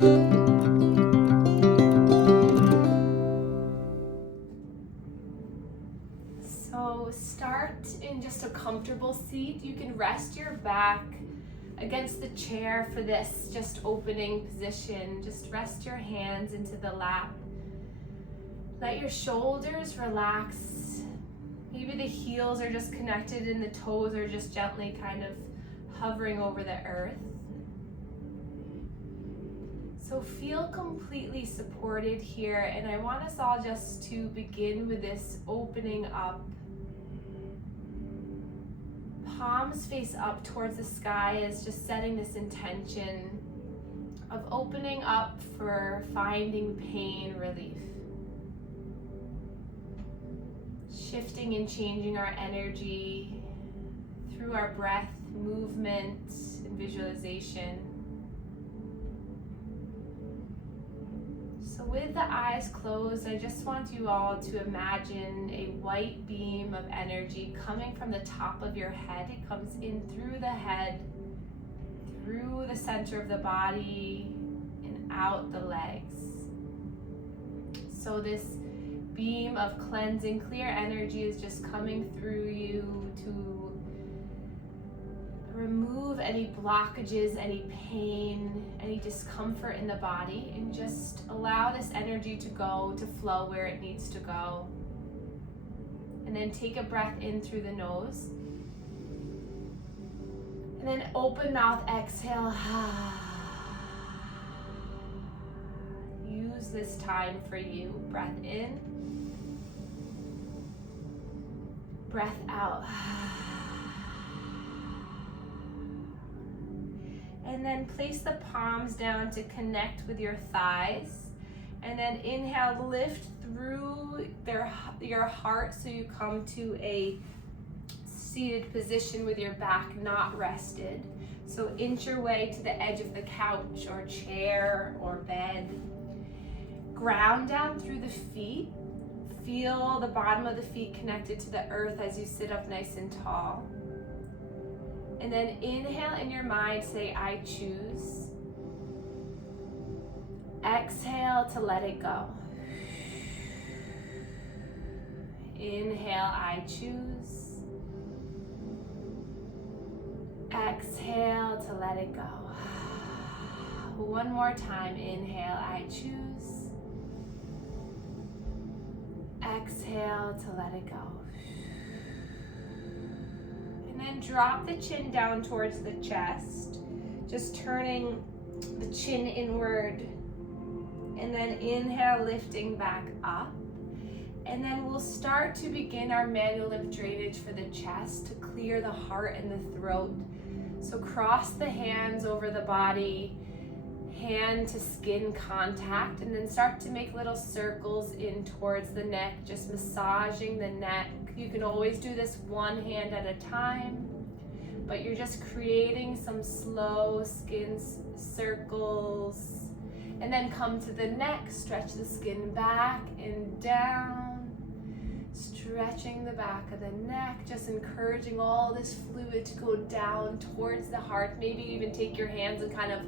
So start in just a comfortable seat. You can rest your back against the chair for this just opening position. Just rest your hands into the lap. Let your shoulders relax. Maybe the heels are just connected and the toes are just gently kind of hovering over the earth. So feel completely supported here, and I want us all just to begin with this opening up. Palms face up towards the sky is just setting this intention of opening up for finding pain relief. Shifting and changing our energy through our breath, movement, and visualization. So with the eyes closed, I just want you all to imagine a white beam of energy coming from the top of your head. It comes in through the head, through the center of the body, and out the legs. So this beam of cleansing, clear energy is just coming through you to remove any blockages, any pain, any discomfort in the body, and just allow this energy to go, to flow where it needs to go. And then take a breath in through the nose. And then open mouth, exhale. Use this time for you. Breath in. Breath out. And then place the palms down to connect with your thighs. And then inhale, lift through your heart so you come to a seated position with your back not rested. So inch your way to the edge of the couch or chair or bed. Ground down through the feet. Feel the bottom of the feet connected to the earth as you sit up nice and tall. And then inhale in your mind, say, I choose. Exhale to let it go. Inhale, I choose. Exhale to let it go. One more time, inhale, I choose. Exhale to let it go. And then drop the chin down towards the chest, just turning the chin inward. And then inhale, lifting back up. And then we'll start to begin our manual lymph drainage for the chest to clear the heart and the throat. So cross the hands over the body, hand to skin contact, and then start to make little circles in towards the neck, just massaging the neck. You can always do this one hand at a time, but you're just creating some slow skin circles. And then come to the neck, stretch the skin back and down, stretching the back of the neck, just encouraging all this fluid to go down towards the heart. Maybe even take your hands and kind of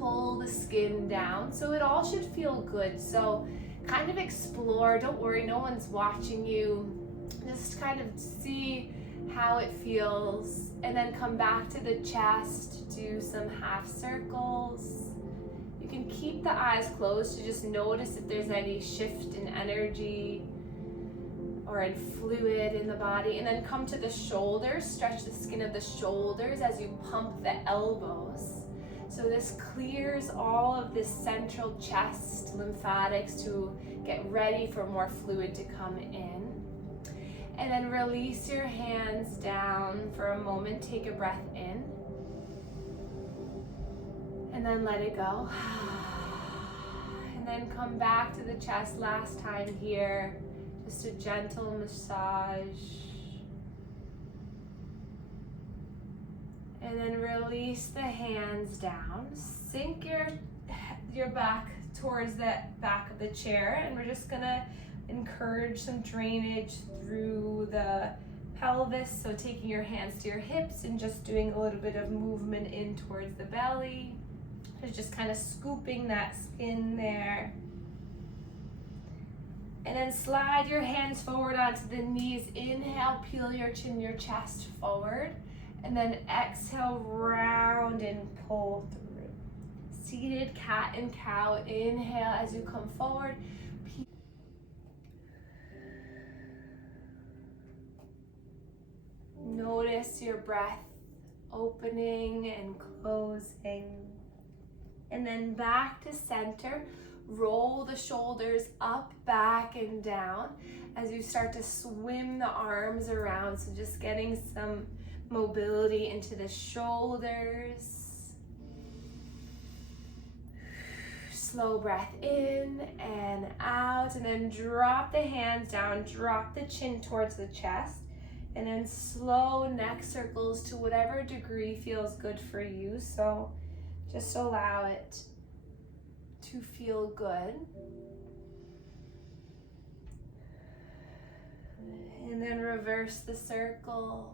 pull the skin down. So it all should feel good. So kind of explore, don't worry, no one's watching you. Just kind of see how it feels. And then come back to the chest, do some half circles. You can keep the eyes closed to just notice if there's any shift in energy or in fluid in the body. And then come to the shoulders, stretch the skin of the shoulders as you pump the elbows. So this clears all of this central chest lymphatics to get ready for more fluid to come in. And then release your hands down for a moment. Take a breath in. And then let it go. And then come back to the chest last time here. Just a gentle massage. And then release the hands down. Sink your back towards the back of the chair. And we're just gonna encourage some drainage through the pelvis. So taking your hands to your hips and just doing a little bit of movement in towards the belly. So just kind of scooping that skin there. And then slide your hands forward onto the knees. Inhale, peel your chin, your chest forward. And then exhale, round and pull through. Seated cat and cow. Inhale as you come forward. Notice your breath opening and closing. And then back to center. Roll the shoulders up, back, and down as you start to swim the arms around. So just getting some mobility into the shoulders. Slow breath in and out, and then drop the hands down, drop the chin towards the chest, and then slow neck circles to whatever degree feels good for you. So just allow it to feel good. And then reverse the circle.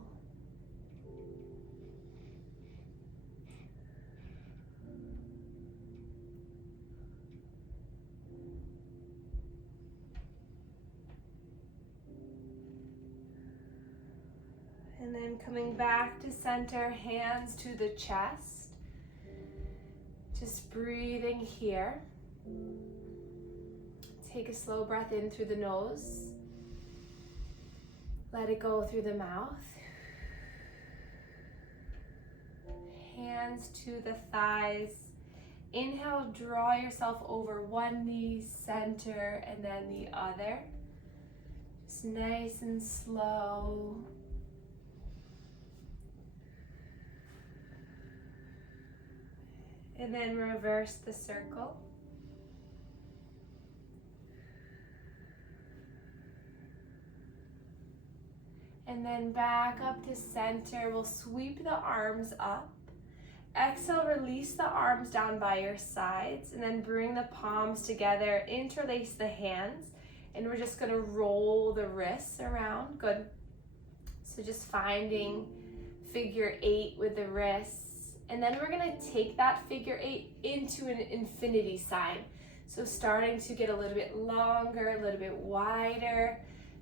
And then coming back to center, hands to the chest. Just breathing here. Take a slow breath in through the nose. Let it go through the mouth. Hands to the thighs. Inhale, draw yourself over one knee, center, and then the other. Just nice and slow. And then reverse the circle. And then back up to center. We'll sweep the arms up. Exhale, release the arms down by your sides. And then bring the palms together. Interlace the hands. And we're just going to roll the wrists around. Good. So just finding figure 8 with the wrists. And then we're gonna take that figure 8 into an infinity sign. So starting to get a little bit longer, a little bit wider.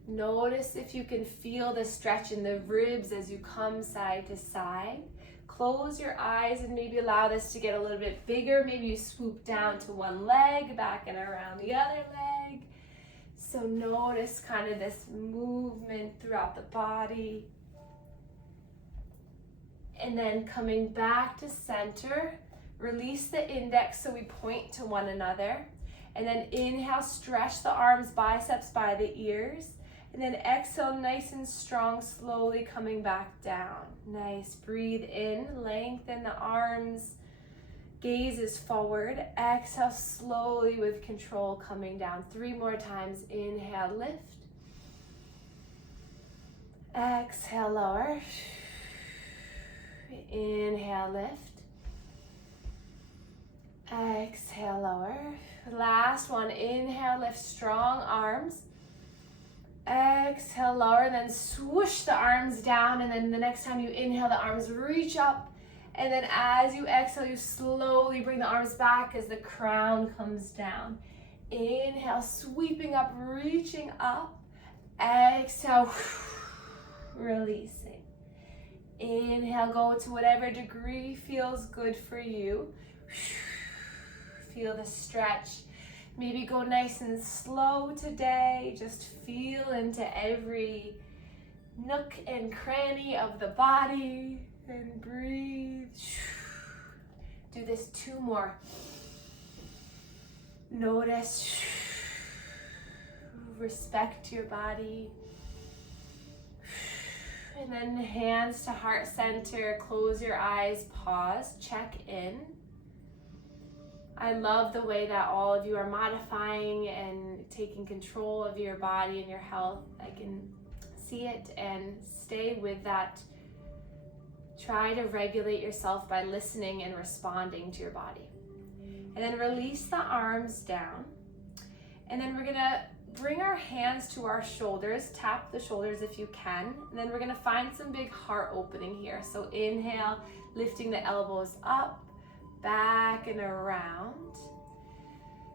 Notice if you can feel the stretch in the ribs as you come side to side. Close your eyes and maybe allow this to get a little bit bigger. Maybe you swoop down to one leg, back and around the other leg. So notice kind of this movement throughout the body. And then coming back to center, release the index so we point to one another. And then inhale, stretch the arms, biceps by the ears. And then exhale, nice and strong, slowly coming back down. Nice, breathe in, lengthen the arms, gaze is forward. Exhale, slowly with control, coming down. 3 more times, inhale, lift. Exhale, lower. Inhale, lift. Exhale, lower. Last one, inhale, lift, strong arms. Exhale, lower, and then swoosh the arms down, and then the next time you inhale, the arms reach up, and then as you exhale, you slowly bring the arms back as the crown comes down. Inhale, sweeping up, reaching up. Exhale, releasing. Inhale, go to whatever degree feels good for you. Feel the stretch. Maybe go nice and slow today. Just feel into every nook and cranny of the body and breathe. Do this 2 more. Notice. Respect your body. And then hands to heart center, close your eyes, pause, check in. I love the way that all of you are modifying and taking control of your body and your health. I can see it and stay with that. Try to regulate yourself by listening and responding to your body. And then release the arms down. And then we're gonna bring our hands to our shoulders, tap the shoulders if you can, and then we're gonna find some big heart opening here. So inhale, lifting the elbows up, back and around.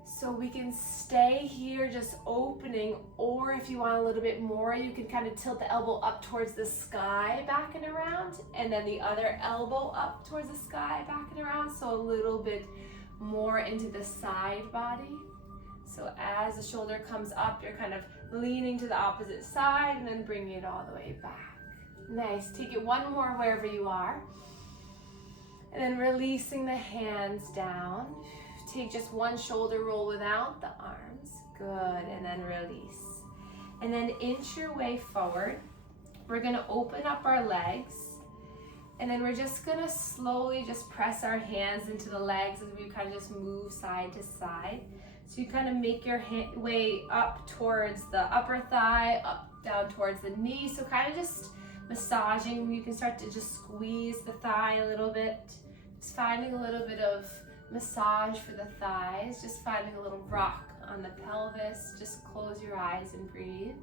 So we can stay here just opening, or if you want a little bit more, you can kind of tilt the elbow up towards the sky, back and around, and then the other elbow up towards the sky, back and around, so a little bit more into the side body. So as the shoulder comes up, you're kind of leaning to the opposite side and then bringing it all the way back. Nice, take it one more wherever you are. And then releasing the hands down. Take just one shoulder roll without the arms. Good, and then release. And then inch your way forward. We're gonna open up our legs. And then we're just gonna slowly just press our hands into the legs as we kind of just move side to side. So you kind of make your way up towards the upper thigh, up down towards the knee. So kind of just massaging. You can start to just squeeze the thigh a little bit. Just finding a little bit of massage for the thighs. Just finding a little rock on the pelvis. Just close your eyes and breathe.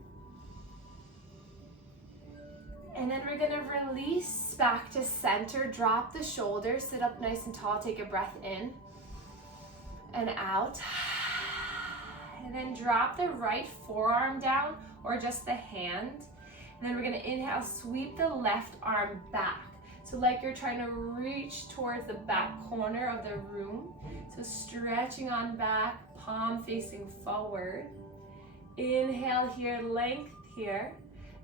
And then we're gonna release back to center. Drop the shoulders, sit up nice and tall. Take a breath in and out. And then drop the right forearm down or just the hand. And then we're gonna inhale, sweep the left arm back. So like you're trying to reach towards the back corner of the room. So stretching on back, palm facing forward. Inhale here, length here.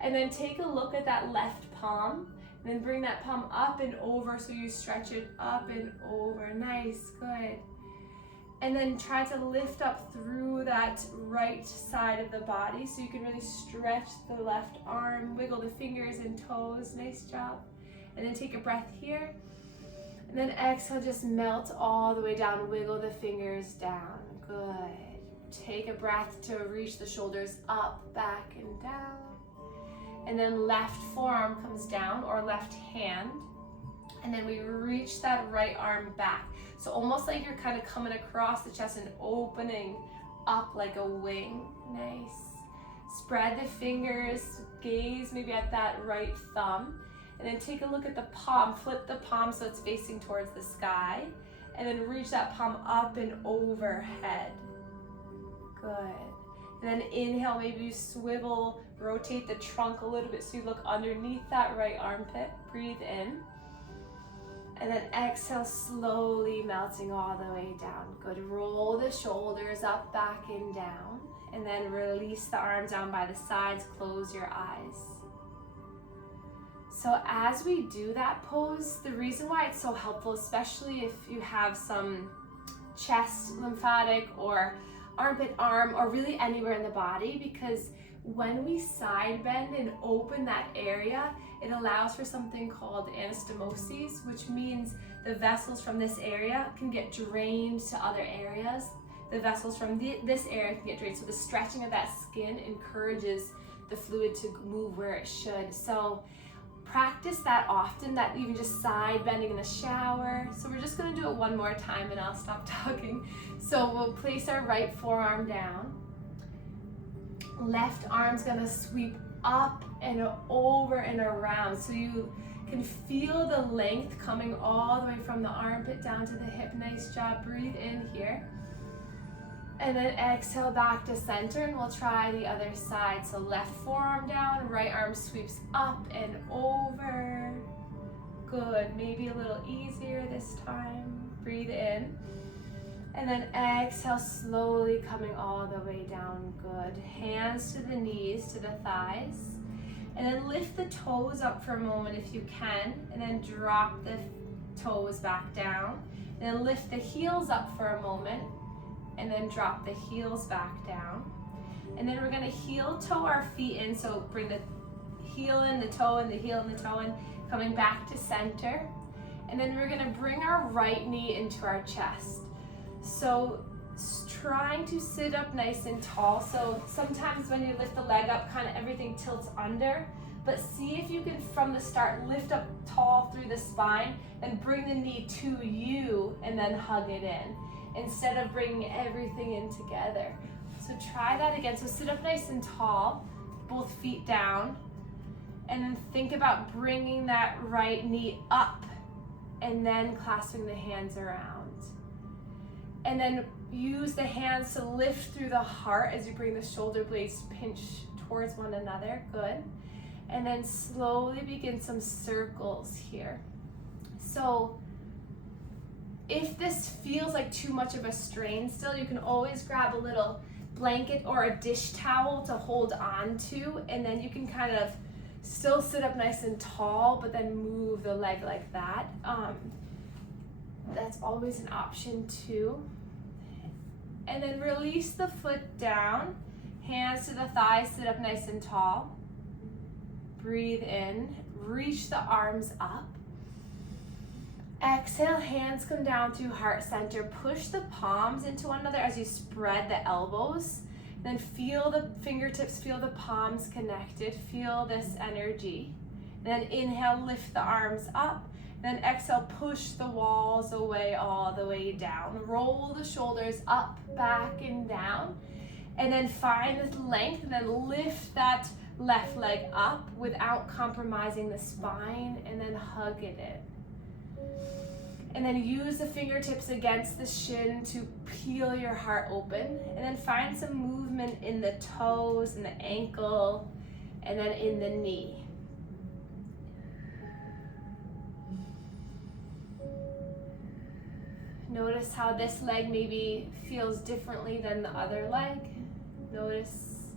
And then take a look at that left palm. And then bring that palm up and over so you stretch it up and over. Nice, good. And then try to lift up through that right side of the body so you can really stretch the left arm, wiggle the fingers and toes. Nice job. And then take a breath here. And then exhale, just melt all the way down, wiggle the fingers down. Good. Take a breath to reach the shoulders up, back, and down. And then left forearm comes down, or left hand. And then we reach that right arm back. So almost like you're kind of coming across the chest and opening up like a wing. Nice. Spread the fingers, gaze maybe at that right thumb. And then take a look at the palm. Flip the palm so it's facing towards the sky. And then reach that palm up and overhead. Good. And then inhale, maybe you swivel, rotate the trunk a little bit so you look underneath that right armpit. Breathe in. And then exhale, slowly melting all the way down. Good. Roll the shoulders up, back, and down. And then release the arms down by the sides. Close your eyes. So as we do that pose, the reason why it's so helpful, especially if you have some chest lymphatic or armpit, arm, or really anywhere in the body, because when we side bend and open that area, it allows for something called anastomosis, which means the vessels from this area can get drained to other areas. The vessels from this area can get drained. So the stretching of that skin encourages the fluid to move where it should. So practice that often, that even just side bending in the shower. So we're just gonna do it one more time and I'll stop talking. So we'll place our right forearm down. Left arm's gonna sweep up and over and around. So you can feel the length coming all the way from the armpit down to the hip. Nice job. Breathe in here. And then exhale back to center, and we'll try the other side. So left forearm down, right arm sweeps up and over. Good. Maybe a little easier this time. Breathe in. And then exhale, slowly coming all the way down. Good. Hands to the knees, to the thighs. And then lift the toes up for a moment if you can. And then drop the toes back down. And then lift the heels up for a moment. And then drop the heels back down. And then we're gonna heel toe our feet in. So bring the heel in, the toe in, the heel and the toe in, coming back to center. And then we're gonna bring our right knee into our chest. So trying to sit up nice and tall. So sometimes when you lift the leg up, kind of everything tilts under, but see if you can from the start lift up tall through the spine and bring the knee to you and then hug it in, instead of bringing everything in together. So try that again. So sit up nice and tall, both feet down, and then think about bringing that right knee up and then clasping the hands around. And then use the hands to lift through the heart as you bring the shoulder blades to pinch towards one another. Good. And then slowly begin some circles here. So if this feels like too much of a strain still, you can always grab a little blanket or a dish towel to hold on to, and then you can kind of still sit up nice and tall, but then move the leg like that. That's always an option too. And then release the foot down, hands to the thighs, sit up nice and tall. Breathe in, reach the arms up. Exhale, hands come down through heart center. Push the palms into one another as you spread the elbows. Then feel the fingertips, feel the palms connected. Feel this energy. And then inhale, lift the arms up. Then exhale, push the walls away all the way down. Roll the shoulders up, back, and down. And then find this length, and then lift that left leg up without compromising the spine, and then hug it in. And then use the fingertips against the shin to peel your heart open. And then find some movement in the toes and the ankle, and then in the knee. Notice how this leg maybe feels differently than the other leg. Notice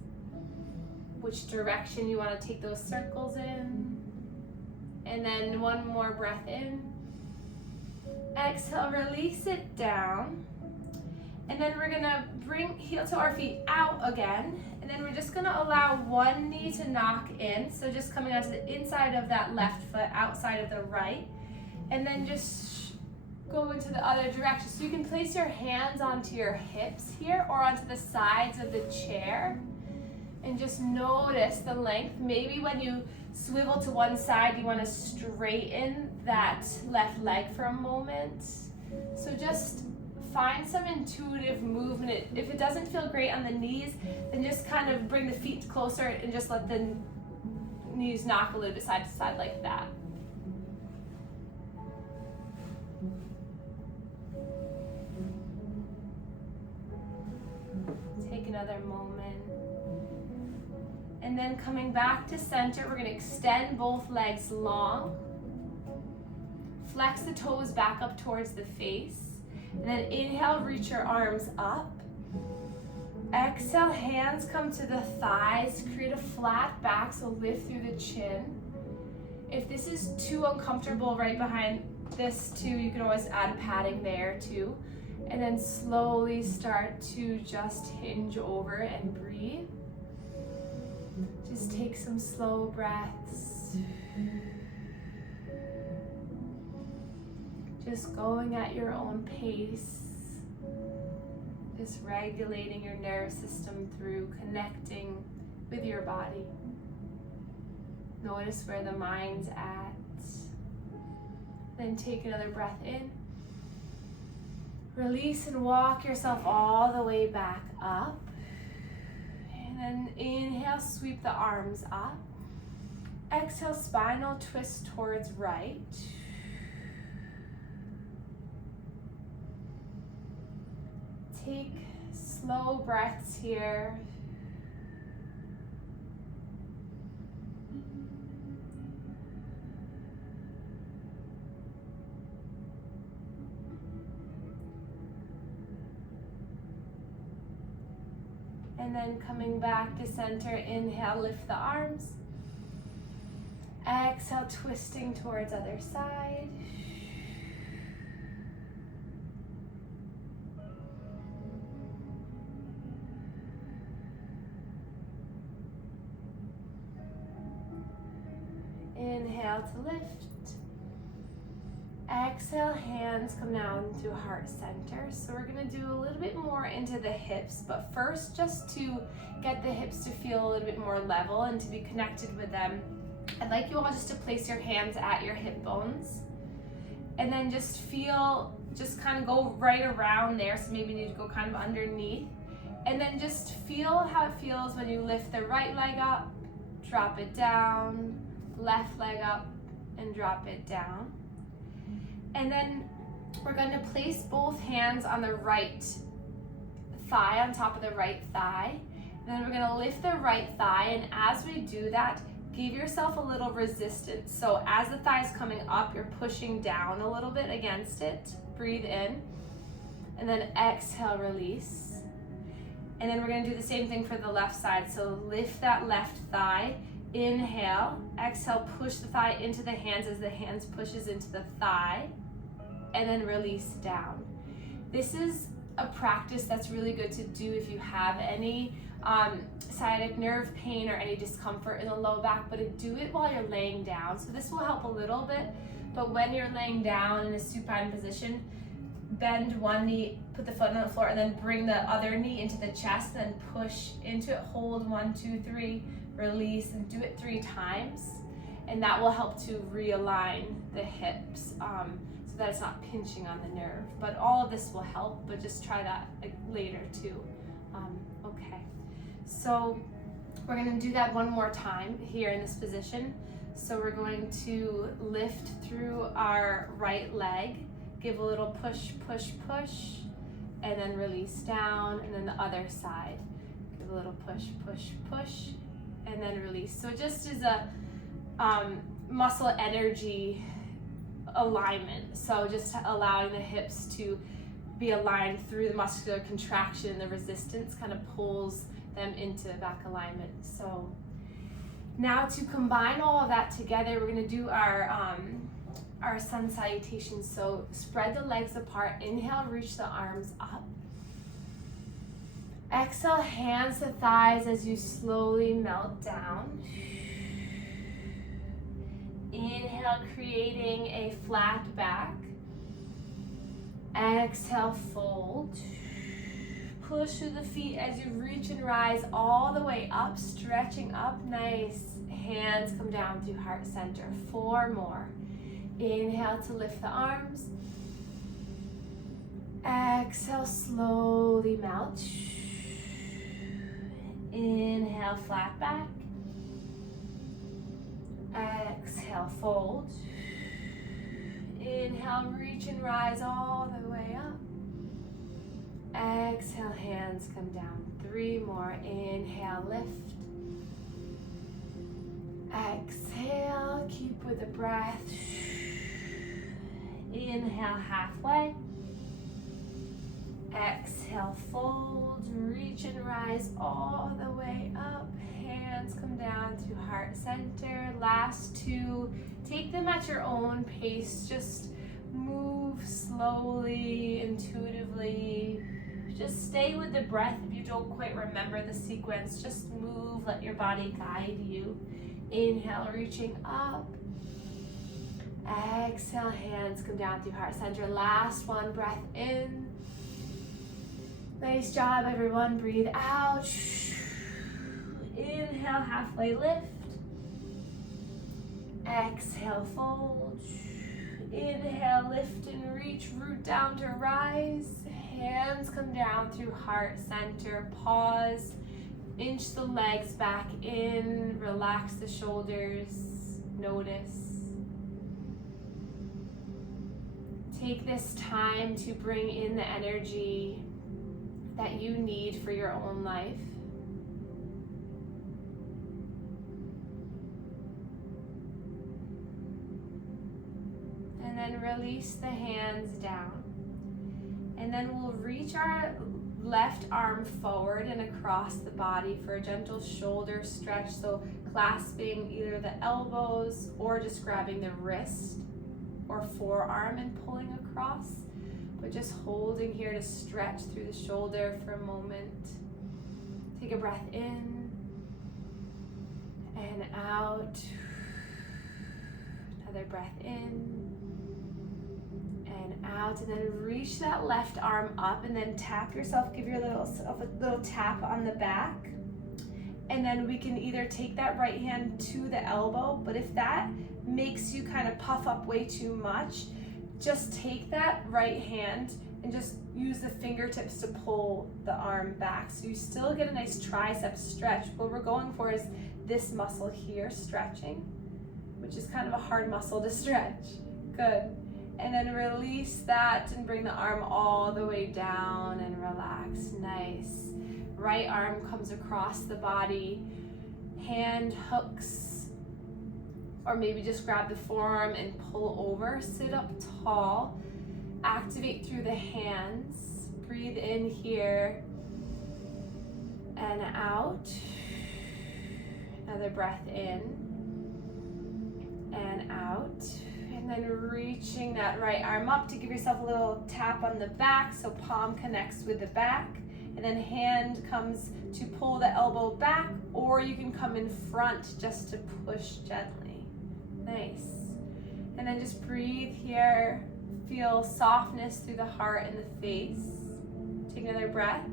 which direction you want to take those circles in. And then one more breath in. Exhale, release it down. And then we're gonna bring heel to our feet out again. And then we're just gonna allow one knee to knock in. So just coming onto the inside of that left foot, outside of the right. And then just go into the other direction. So you can place your hands onto your hips here or onto the sides of the chair. And just notice the length. Maybe when you swivel to one side, you want to straighten that left leg for a moment. So just find some intuitive movement. If it doesn't feel great on the knees, then just kind of bring the feet closer and just let the knees knock a little bit side to side like that. Take another moment. And then coming back to center, we're going to extend both legs long. Flex the toes back up towards the face. And then inhale, reach your arms up. Exhale, hands come to the thighs. Create a flat back, so lift through the chin. If this is too uncomfortable right behind this too, you can always add padding there too. And then slowly start to just hinge over and breathe. Just take some slow breaths. Just going at your own pace. Just regulating your nervous system through connecting with your body. Notice where the mind's at. Then take another breath in. Release and walk yourself all the way back up. And then inhale, sweep the arms up. Exhale, spinal twist towards right. Take slow breaths here. And then coming back to center, inhale, lift the arms. Exhale, twisting towards other side. Inhale to lift. Exhale, hands come down to heart center. So we're gonna do a little bit more into the hips, but first just to get the hips to feel a little bit more level and to be connected with them, I'd like you all just to place your hands at your hip bones. And then just feel, just kind of go right around there. So maybe you need to go kind of underneath. And then just feel how it feels when you lift the right leg up, drop it down, left leg up, and drop it down. And then we're going to place both hands on the right thigh, on top of the right thigh. And then we're going to lift the right thigh, and as we do that, give yourself a little resistance. So as the thigh is coming up, you're pushing down a little bit against it. Breathe in, and then exhale, release. And then we're going to do the same thing for the left side. So lift that left thigh, inhale, exhale, push the thigh into the hands as the hands pushes into the thigh, and then release down. This is a practice that's really good to do if you have any sciatic nerve pain or any discomfort in the low back, but do it while you're laying down. So this will help a little bit, but when you're laying down in a supine position, bend one knee, put the foot on the floor, and then bring the other knee into the chest, then push into it, hold 1, 2, 3, release, and do it 3 times. And that will help to realign the hips so that it's not pinching on the nerve. But all of this will help, but just try that later too. Okay, so we're gonna do that one more time here in this position. So we're going to lift through our right leg, give a little push, push, push, and then release down, and then the other side. Give a little push, push, push, and then release. So just as a muscle energy alignment. So just allowing the hips to be aligned through the muscular contraction, the resistance kind of pulls them into back alignment. So now to combine all of that together, we're going to do our sun salutation. So spread the legs apart, inhale, reach the arms up. Exhale, hands to thighs as you slowly melt down. Inhale, creating a flat back. Exhale, fold. Push through the feet as you reach and rise all the way up, stretching up, nice. Hands come down through heart center. 4 more. Inhale to lift the arms. Exhale, slowly melt. Inhale, flat back. Exhale, fold. Inhale, reach and rise all the way up. Exhale, hands come down. 3 more. Inhale, lift. Exhale, keep with the breath. Inhale, halfway. Exhale, fold, reach and rise all the way up. Hands come down to heart center. Last 2, take them at your own pace. Just move slowly, intuitively. Just stay with the breath. If you don't quite remember the sequence, just move, let your body guide you. Inhale, reaching up. Exhale, hands come down through heart center. Last 1, breath in. Nice job, everyone. Breathe out. Inhale, halfway lift. Exhale, fold. Inhale, lift and reach, root down to rise. Hands come down through heart center. Pause. Inch the legs back in. Relax the shoulders. Notice. Take this time to bring in the energy that you need for your own life. And then release the hands down. And then we'll reach our left arm forward and across the body for a gentle shoulder stretch. So clasping either the elbows or just grabbing the wrist or forearm and pulling across. But just holding here to stretch through the shoulder for a moment. Take a breath in and out. Another breath in and out. And then reach that left arm up and then tap yourself. Give yourself a little tap on the back. And then we can either take that right hand to the elbow, but if that makes you kind of puff up way too much, just take that right hand and just use the fingertips to pull the arm back. So you still get a nice tricep stretch. What we're going for is this muscle here stretching, which is kind of a hard muscle to stretch. Good. And then release that and bring the arm all the way down and relax. Nice. Right arm comes across the body, hand hooks, or maybe just grab the forearm and pull over. Sit up tall, activate through the hands. Breathe in here and out. Another breath in and out. And then reaching that right arm up to give yourself a little tap on the back so palm connects with the back. And then hand comes to pull the elbow back, or you can come in front just to push gently. Nice. And then just breathe here. Feel softness through the heart and the face. Take another breath.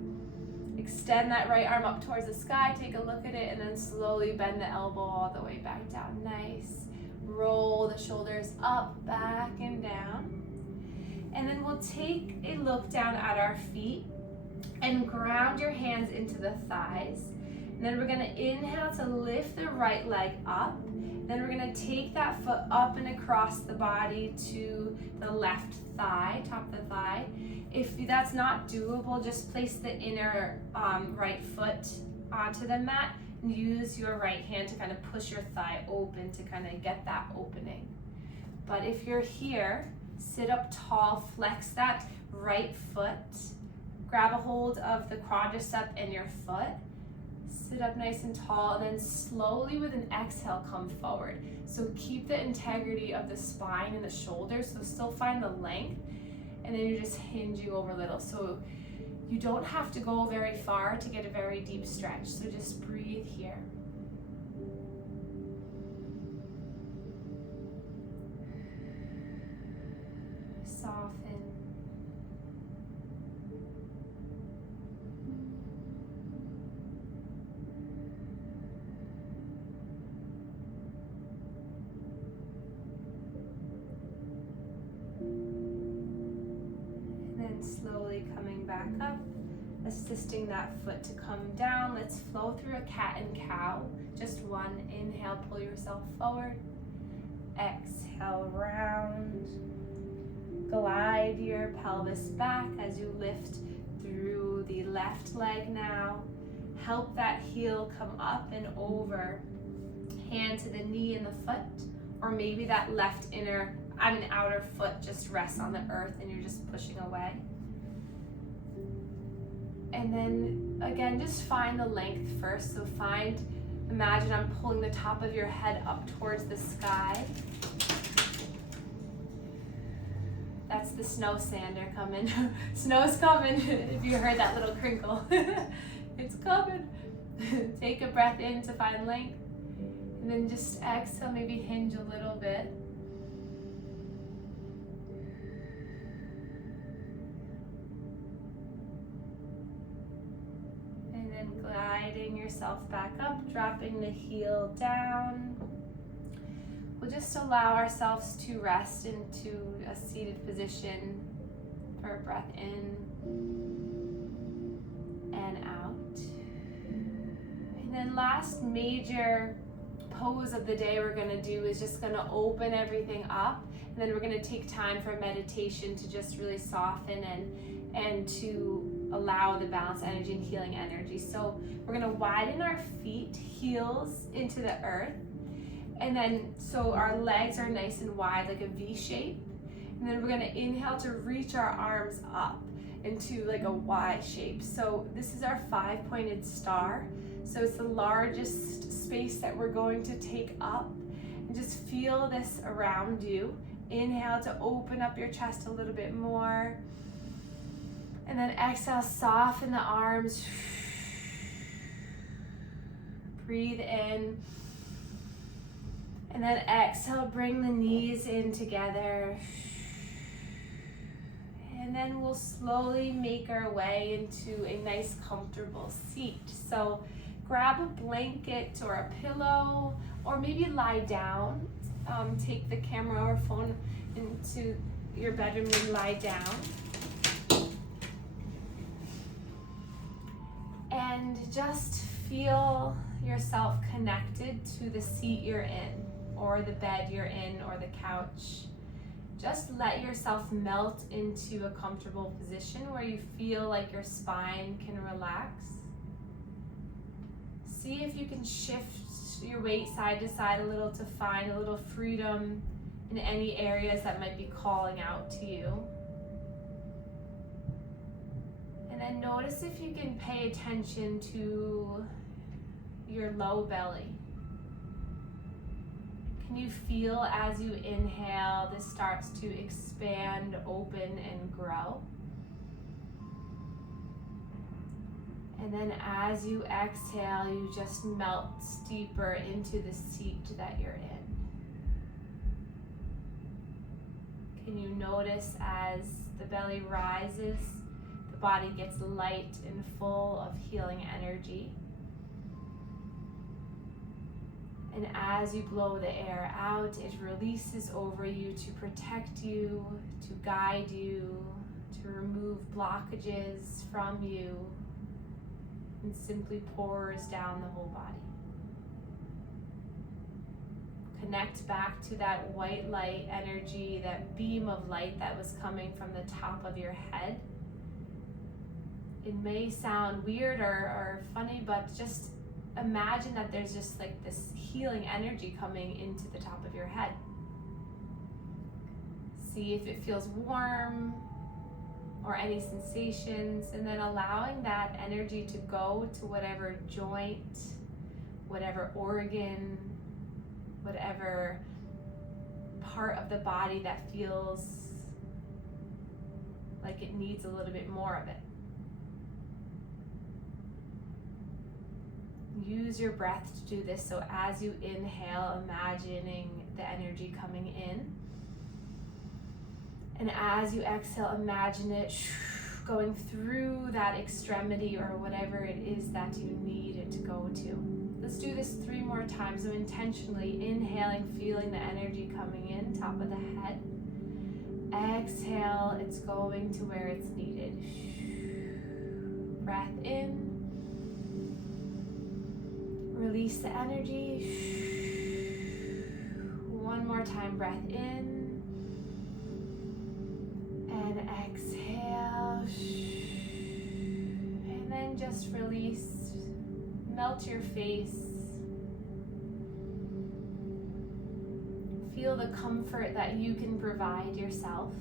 Extend that right arm up towards the sky. Take a look at it and then slowly bend the elbow all the way back down. Nice. Roll the shoulders up, back, and down. And then we'll take a look down at our feet and ground your hands into the thighs. And then we're going to inhale to lift the right leg up. Then we're going to take that foot up and across the body to the left thigh, top of the thigh. If that's not doable, just place the inner right foot onto the mat and use your right hand to kind of push your thigh open to kind of get that opening. But if you're here, sit up tall, flex that right foot, grab a hold of the quadricep in your foot, sit up nice and tall, and then slowly with an exhale come forward. So keep the integrity of the spine and the shoulders, so still find the length, and then you're just hinging over a little. So you don't have to go very far to get a very deep stretch, so just breathe here. Soften. Slowly coming back up, assisting that foot to come down. Let's flow through a cat and cow. Just one inhale, pull yourself forward. Exhale, round. Glide your pelvis back as you lift through the left leg now. Help that heel come up and over. Hand to the knee and the foot, or maybe that left outer foot just rests on the earth and you're just pushing away. And then again, just find the length first. So imagine I'm pulling the top of your head up towards the sky. That's the snow sander coming. Snow's coming. If you heard that little crinkle, it's coming. Take a breath in to find length. And then just exhale, maybe hinge a little bit. Gliding yourself back up, dropping the heel down. We'll just allow ourselves to rest into a seated position for a breath in and out. And then last major pose of the day we're going to do is just going to open everything up, and then we're going to take time for meditation to just really soften and to allow the balance energy and healing energy. So we're going to widen our feet, heels into the earth, and then so our legs are nice and wide like a V shape. And then we're going to inhale to reach our arms up into like a Y shape. So this is our 5-pointed star. So it's the largest space that we're going to take up, and just feel this around you. Inhale to open up your chest a little bit more. And then exhale, soften the arms. Breathe in. And then exhale, bring the knees in together. And then we'll slowly make our way into a nice comfortable seat. So grab a blanket or a pillow, or maybe lie down. Take the camera or phone into your bedroom and lie down. And just feel yourself connected to the seat you're in, or the bed you're in, or the couch. just let yourself melt into a comfortable position where you feel like your spine can relax. See if you can shift your weight side to side a little to find a little freedom in any areas that might be calling out to you. And then notice if you can pay attention to your low belly. Can you feel as you inhale, this starts to expand, open, and grow? And then as you exhale, you just melt deeper into the seat that you're in. Can you notice as the belly rises, the body gets light and full of healing energy? And as you blow the air out, it releases over you to protect you, to guide you, to remove blockages from you, and simply pours down the whole body. Connect back to that white light energy, that beam of light that was coming from the top of your head. It may sound weird or funny, but just imagine that there's just like this healing energy coming into the top of your head. See if it feels warm or any sensations, and then allowing that energy to go to whatever joint, whatever organ, whatever part of the body that feels like it needs a little bit more of it. Use your breath to do this. So as you inhale, imagining the energy coming in. And as you exhale, imagine it going through that extremity or whatever it is that you need it to go to. Let's do this 3 more times. So intentionally inhaling, feeling the energy coming in, top of the head. Exhale, it's going to where it's needed. Breath in. Release the energy. 1 more time, breath in. And exhale. And then just release. Melt your face. Feel the comfort that you can provide yourself.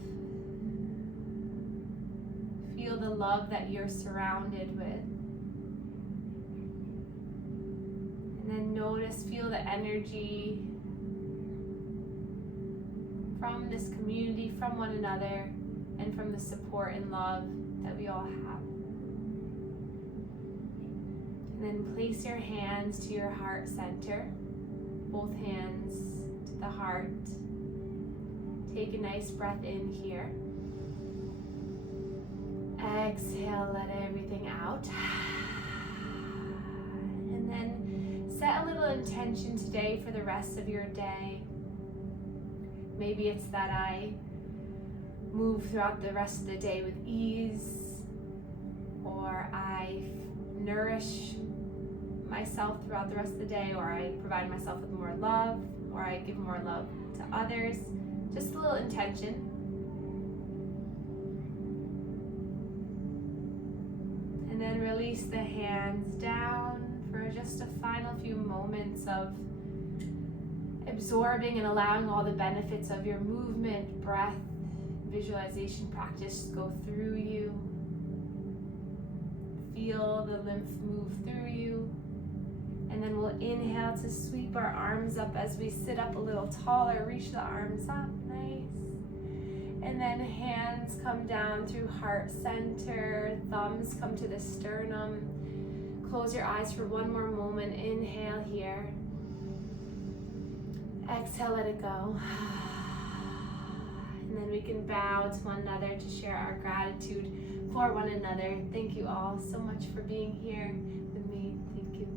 Feel the love that you're surrounded with. And then notice, feel the energy from this community, from one another, and from the support and love that we all have. And then place your hands to your heart center, both hands to the heart. Take a nice breath in here. Exhale, let everything out. And then set a little intention today for the rest of your day. Maybe it's that I move throughout the rest of the day with ease, or I nourish myself throughout the rest of the day, or I provide myself with more love, or I give more love to others. Just a little intention. And then release the hands down for just a final few moments of absorbing and allowing all the benefits of your movement, breath, visualization practice go through you. Feel the lymph move through you. And then we'll inhale to sweep our arms up as we sit up a little taller. Reach the arms up, nice. And then hands come down through heart center. Thumbs come to the sternum. Close your eyes for 1 more moment. Inhale here. Exhale, let it go. And then we can bow to one another to share our gratitude for one another. Thank you all so much for being here with me. Thank you.